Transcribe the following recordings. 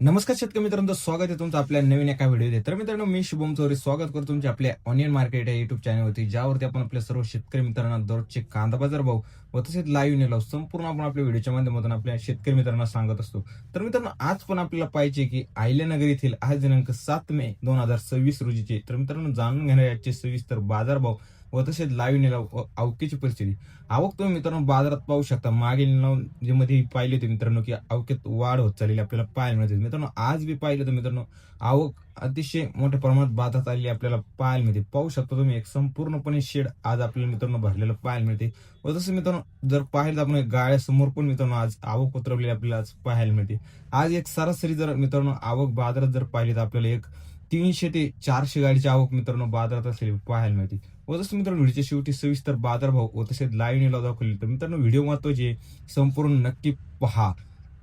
नमस्कार शेतकरी मित्रांनो, स्वागत आहे तुमचं आपल्या नवीन एका व्हिडिओमध्ये. तर मित्रांनो, मी शुभम चौरे स्वागत करतो तुमच्या आपल्या ऑनियन मार्केट या युट्यूब चॅनलवरती, ज्यावरती आपण आपल्या सर्व शेतकरी मित्रांना दररोजचे कांदा बाजार भाव व तसेच लाईव्ह निलाव संपूर्ण आपण आपल्या व्हिडिओच्या माध्यमातून आपल्या शेतकरी मित्रांना सांगत असतो. तर मित्रांनो, आज पण आपल्याला पाहिजे की अहिल्यानगर येथील आज दिनांक 7 मे 2026 रोजीचे तर मित्रांनो जाणून घेणार याचे सविस्तर बाजार भाव व तसेच लाईव्ह निलाव व आवकेची परिस्थिती. आवक तुम्ही मित्रांनो बाजारात पाहू शकता. मागील निलाव जे मध्ये पाहिले होते मित्रांनो की आवकेत वाढ होत चाललेली आपल्याला पाहायला मिळते. मित्रांनो आज बी पाहिलं तर मित्रांनो आवक अतिशय मोठ्या प्रमाणात बाजारात आलेली आपल्याला पाहायला मिळते. पाहू शकता तुम्ही एक संपूर्णपणे शेड आज आपल्याला मित्रांनो भरलेलं पाहायला मिळते. व तसं मित्रांनो जर पाहिलं तर आपण गाळ्यासमोर पण मित्रांनो आज आवक उतरवलेली आपल्याला आज पाहायला मिळते. आज एक सरासरी जर मित्रांनो आवक बाजारात जर पाहिली तर आपल्याला एक 300 ते 400 गाडीची आवक मित्रांनो बाजारात असलेली पाहायला मिळते. व जसं मित्रांनो व्हिडिओच्या शेवटी सविस्तर बाजारभाव व तसेच लाईव्ह निलाव दाखवले. तर मित्रांनो व्हिडिओ महत्वाचे संपूर्ण नक्की पहा.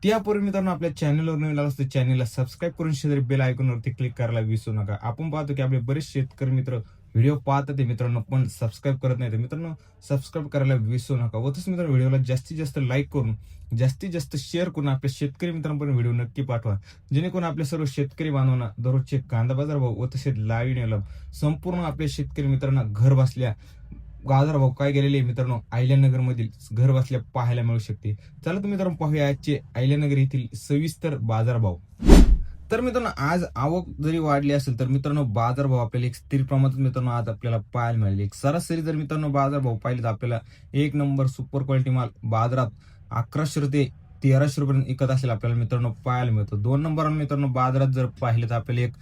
त्यापूर्वी मित्रांनो आपल्या चॅनलवर नवीन आला असतं चॅनलला सबस्क्राईब करून शेजारी बेल आयकॉनवरती क्लिक करायला विसरू नका. आपण पाहतो की आपले बरेच शेतकरी मित्र व्हिडिओ पाहतात मित्रांनो पण सबस्क्राईब करत नाही. तर मित्रांनो सबस्क्राईब करायला विसरू नका. व तसं मित्रांनो व्हिडिओला जास्तीत जास्त लाईक करून जास्तीत जास्त शेअर करून आपल्या शेतकरी मित्रांपर्यंत व्हिडिओ नक्की पाठवा, जेणेकरून आपल्या सर्व शेतकरी बांधवांना दररोजचे कांदा बाजार भाव व तसेच लाईव्ह निलाव संपूर्ण आपल्या शेतकरी मित्रांना घर बसल्या बाजारभाव काय गेलेले मित्रांनो अहिल्यानगर मधील घर बसल्या पाहायला मिळू शकते. चला तर मित्रांनो पाहूया आजचे अहिल्यानगर येथील सविस्तर बाजारभाव. तर मित्रांनो आज आवक जरी वाढली असेल तर मित्रांनो बाजारभाव आपल्याला एक स्थिर प्रमाणात मित्रांनो आज आपल्याला पाहायला मिळेल. एक सरासरी जर मित्रांनो बाजारभाव पाहिले तर आपल्याला एक नंबर सुपर क्वालिटी माल बाजारात 1100 ते 1300 रुपये विकत असेल आपल्याला मित्रांनो पाहायला मिळतो. 2 नंबर मित्रांनो बाजारात जर पाहिले तर आपल्याला एक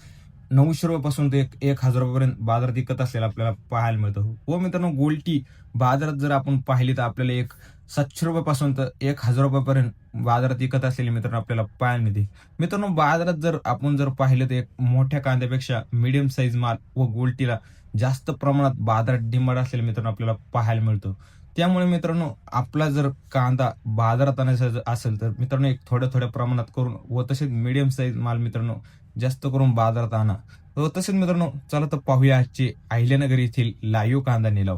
900 रुपयापासून ते 1000 रुपयापर्यंत बाजारात विकत असलेला आपल्याला पाहायला मिळतं. व मित्रांनो गोल्टी बाजारात जर आपण पाहिली तर आपल्याला एक 700 रुपयापासून तर 1000 रुपयापर्यंत बाजारात विकत असलेले मित्रांनो आपल्याला पाहायला मिळते. मित्रांनो बाजारात जर आपण जर पाहिलं तर एक मोठ्या कांद्यापेक्षा मिडियम साईज माल व गोल्टीला जास्त प्रमाणात बाजारात डिमांड असलेले मित्रांनो आपल्याला पाहायला मिळतो. त्यामुळे मित्रांनो आपला जर कांदा बाजारात आणायचा असेल तर मित्रांनो एक थोड्या प्रमाणात करून व तसेच मिडियम साईज माल मित्रांनो जास्त करून बाजारात आणा. व तसेच मित्रांनो चला तर पाहूया आजचे अहिल्यानगर येथील लाईव्ह कांदा निलाव.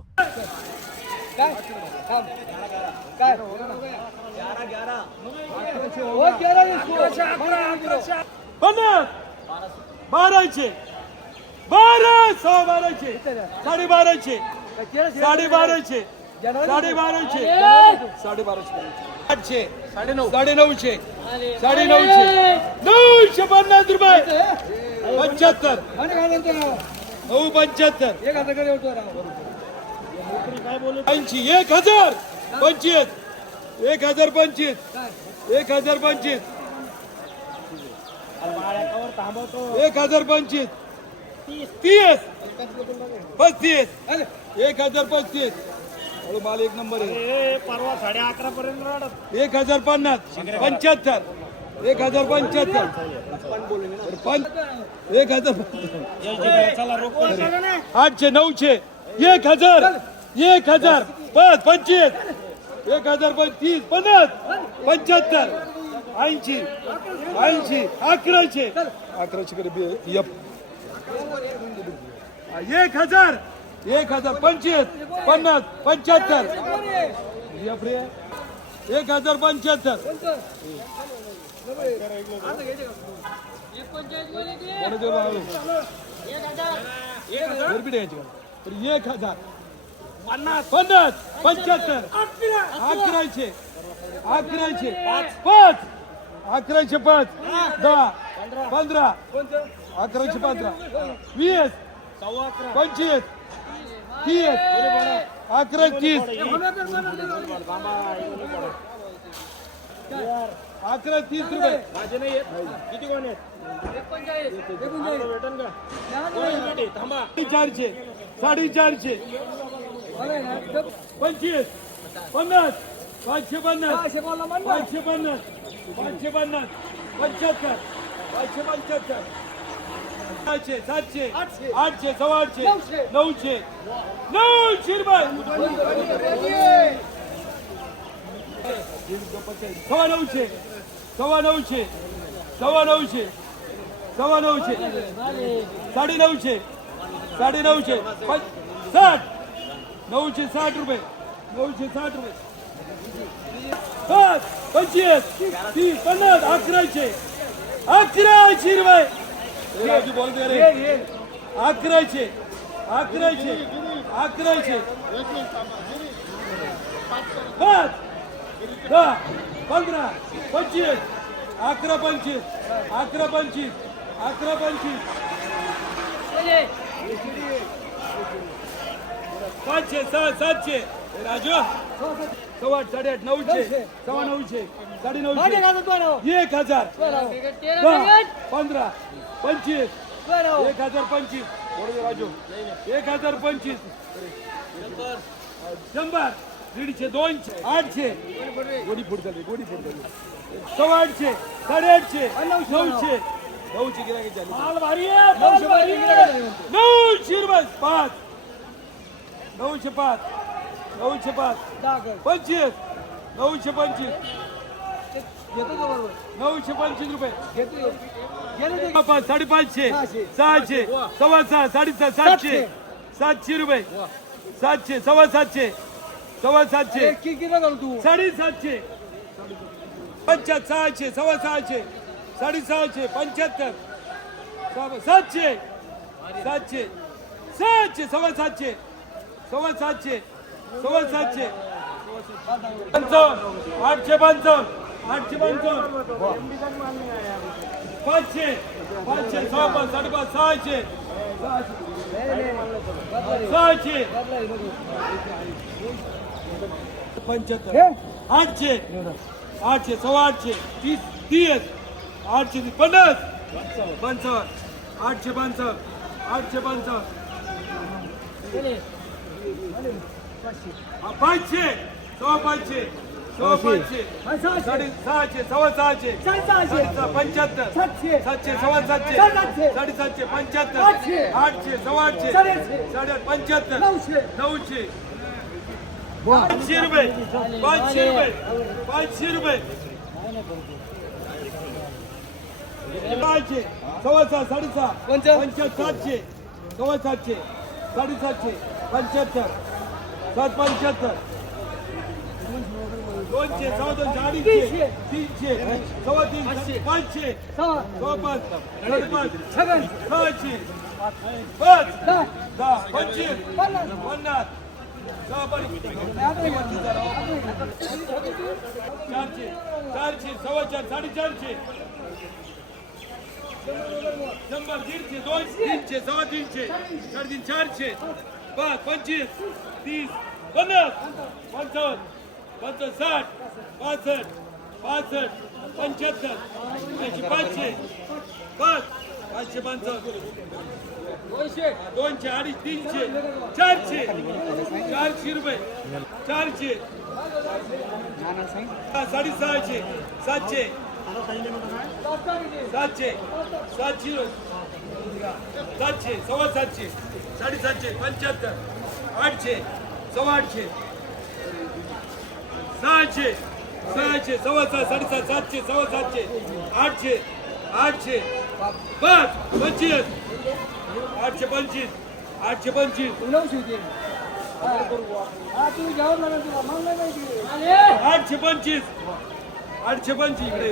बाराशे 1200 साडेबाराशे 800 950 रुपये 75 975 80 1000 25 1025 1025 1025 30 35 1035 माल एक नंबर आहे. परवा 11:30 पर्यंत 1050 75 1075 800 900 1000 1000 25 1030 50 75 80 1100 कडे 1000 25 50 75 1075 50 75 1100 1100 5 1100 5 10 15 1100 15 20 25 30 1130 1130 रुपये किती कोण आहेत 400 450 25 50 550 550 550 75 575 700 800 800 900 900 रुपये 900 900 900 900 950 60 960 रुपये 960 रुपये 5 25 30 50 1100 1100 रुपये राजू बोल दे रे 1100 5 10 15 25 11 25 11 25 11 25 500 700 राजू 8 8.5 900 900 950 1000 15 25 1025 राजू 1025 100 150 200 800 गोडी फूट झाली 800 850 900 900 गिराकी झाली माल भारी आहे 900 रुपये 5 905 905 25 925 925 रुपये 550 600 650 750 700 रुपये 700 750 750 750 600 650 650 75 700 700 700 750 750 750 855 855 500 500 600 600 600 75 800 800 800 30 30 800 50 55 855 855 500 500 500 600 600 75 700 750 750 75 800 800 75 900 500 रुपये 500 रुपये 500 रुपये 500 600 750 700 750 750 75 775 200 250 300 300 500 500 600 5 10 25 50 400 400 450 450 100 150 200 300 350 400 5 25 30 50 55 55 60 65 65 500 5 555 200 अडीच 300 400 400 रुपये 400 650 700 700 700 700 सव्वा 700 750 75 800 सव्वा 800 600 600 सव्वा 700 700 सव्वा 700 800 800 5 25 825 825 825 825 इकडे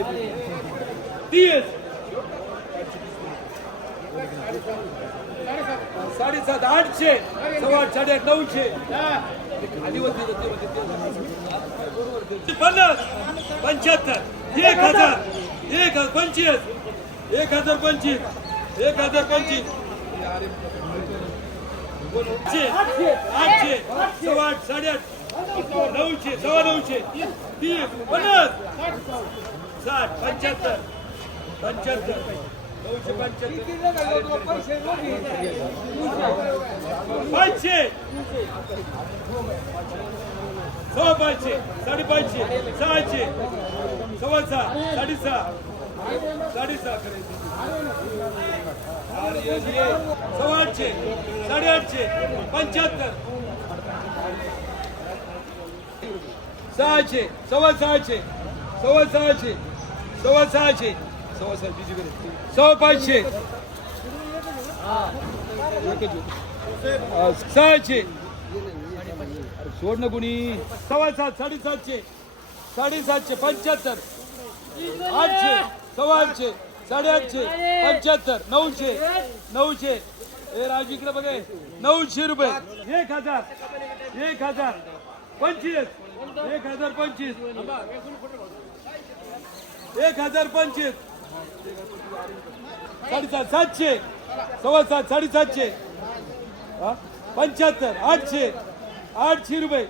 30 750 800 सव्वा 800 900 50 75 1000 1025 1025 1025 800 सव्वा 8 900 सव्वा 900 30 50 60 75 75 500 सव्वा 500 550 600 सव्वा 6 6.5 6.5 सव्वा 800 850 75 600 सव्वा 600 सव्वा 600 सव्वा 600 सव्वा 500 600 सोड ना कोणी सव्वा 7 750 750 75 800 सव्वा 800 850 75 900 900 हे राजू इकडे बघे 900 रुपये 1000 1000 25 1025 1025 750 700 7.5 750 75 800 800 रुपये